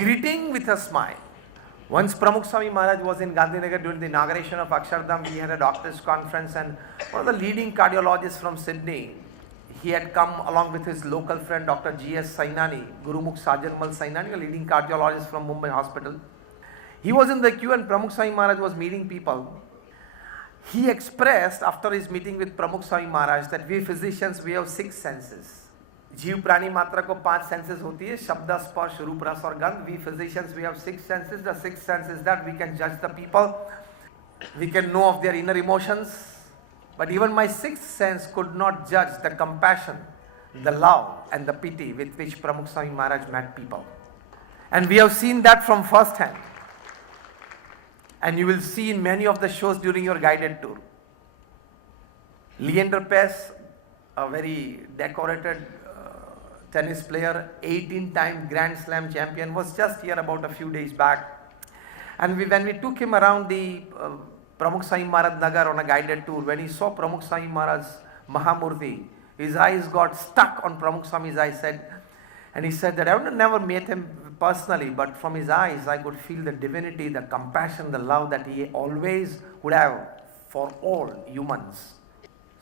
greeting with a smile. Once Pramukh Swami Maharaj was in Gandhinagar during the inauguration of Akshardham. We had a doctor's conference, and one of the leading cardiologists from Sydney, he had come along with his local friend Dr. G.S. Sainani, Gurumukh Sajanmal Sainani, a leading cardiologist from Mumbai Hospital. He was in the queue and Pramukh Swami Maharaj was meeting people. He expressed after his meeting with Pramukh Swami Maharaj that we physicians, we have 6 senses. जीव प्राणी मात्रा को 5 senses होती है, शब्द स्पर्श रूप रस और गंध. We physicians, we have 6 senses. The 6th sense is that we can judge the people, we can know of their inner emotions. But even my 6th sense could not judge the compassion, the love and the pity with which Pramukh Swami Maharaj met people. And we have seen that from first hand. And you will see in many of the shows during your guided tour. Leander Paes, a very decorated tennis player, 18-time Grand Slam champion, was just here about a few days back. And when we took him around the Pramukh Swami Maharaj Nagar on a guided tour, when he saw Pramukh Swami Maharaj's Mahamurti, his eyes got stuck on Pramukh Swami's eyes, and he said that I would never met him personally, but from his eyes I could feel the divinity, the compassion, the love that he always would have for all humans.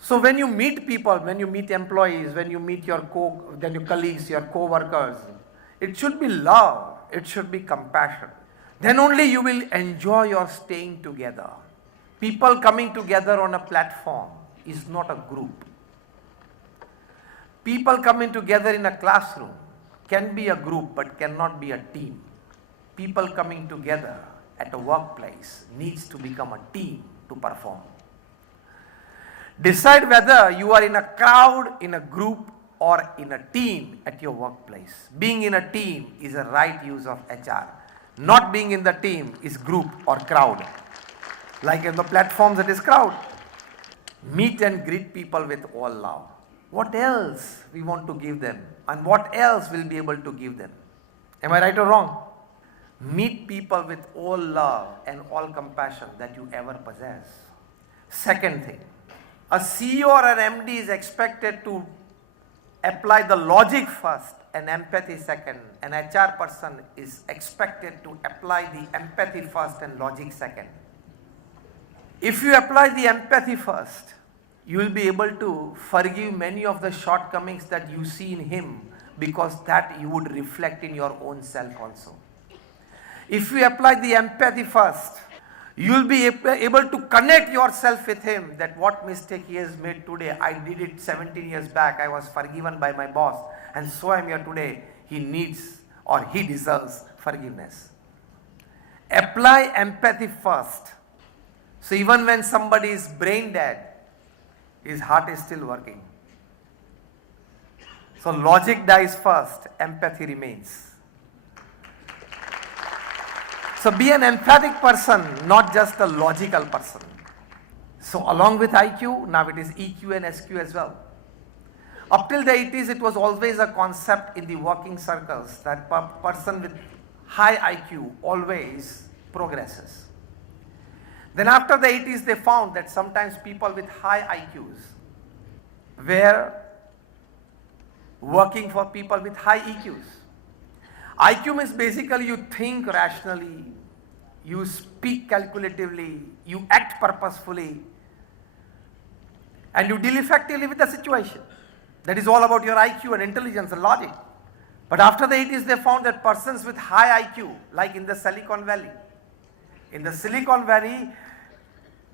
So when you meet people, when you meet employees, when you meet your colleagues, your co-workers, it should be love, it should be compassion. Then only you will enjoy your staying together. People coming together on a platform is not a group. People coming together in a classroom can be a group but cannot be a team. People coming together at a workplace needs to become a team to perform. Decide whether you are in a crowd, in a group, or in a team at your workplace. Being in a team is a right use of HR. Not being in the team is group or crowd. Like in the platforms, it is crowd. Meet and greet people with all love. What else we want to give them? And what else we'll be able to give them? Am I right or wrong? Meet people with all love and all compassion that you ever possess. Second thing, a CEO or an MD is expected to apply the logic first and empathy second. An HR person is expected to apply the empathy first and logic second. If you apply the empathy first, you will be able to forgive many of the shortcomings that you see in him, because that you would reflect in your own self also. If you apply the empathy first, you will be able to connect yourself with him, that what mistake he has made today, I did it 17 years back, I was forgiven by my boss, and so I am here today, he needs or he deserves forgiveness. Apply empathy first. So even when somebody is brain dead, his heart is still working. So logic dies first, empathy remains. So be an emphatic person, not just a logical person. So along with IQ, now it is EQ and SQ as well. Up till the 80s, it was always a concept in the working circles that a person with high IQ always progresses. Then after the 80s, they found that sometimes people with high IQs were working for people with high EQs. IQ means basically you think rationally, you speak calculatively, you act purposefully, and you deal effectively with the situation. That is all about your IQ and intelligence and logic. But after the 80s, they found that persons with high IQ, like in the Silicon Valley,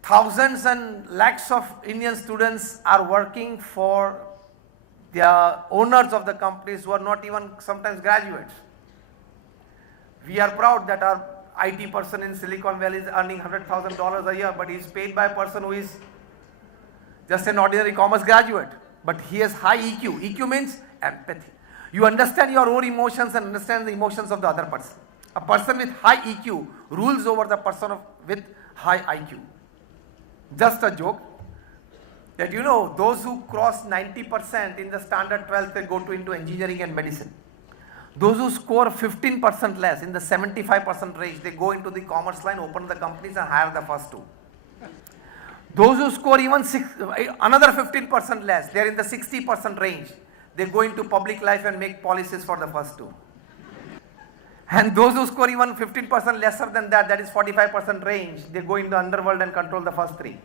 thousands and lakhs of Indian students are working for the owners of the companies who are not even sometimes graduates. We are proud that our IT person in Silicon Valley is earning $100,000 a year, but he is paid by a person who is just an ordinary commerce graduate. But he has high EQ. EQ means empathy. You understand your own emotions and understand the emotions of the other person. A person with high EQ rules over the person with high IQ. Just a joke that those who cross 90% in the standard 12th, they go into engineering and medicine. Those who score 15% less in the 75% range, they go into the commerce line, open the companies and hire the first 2. Those who score even another 15% less, they are in the 60% range. They go into public life and make policies for the first 2. And those who score even 15% lesser than that, that is 45% range, they go in the underworld and control the first three.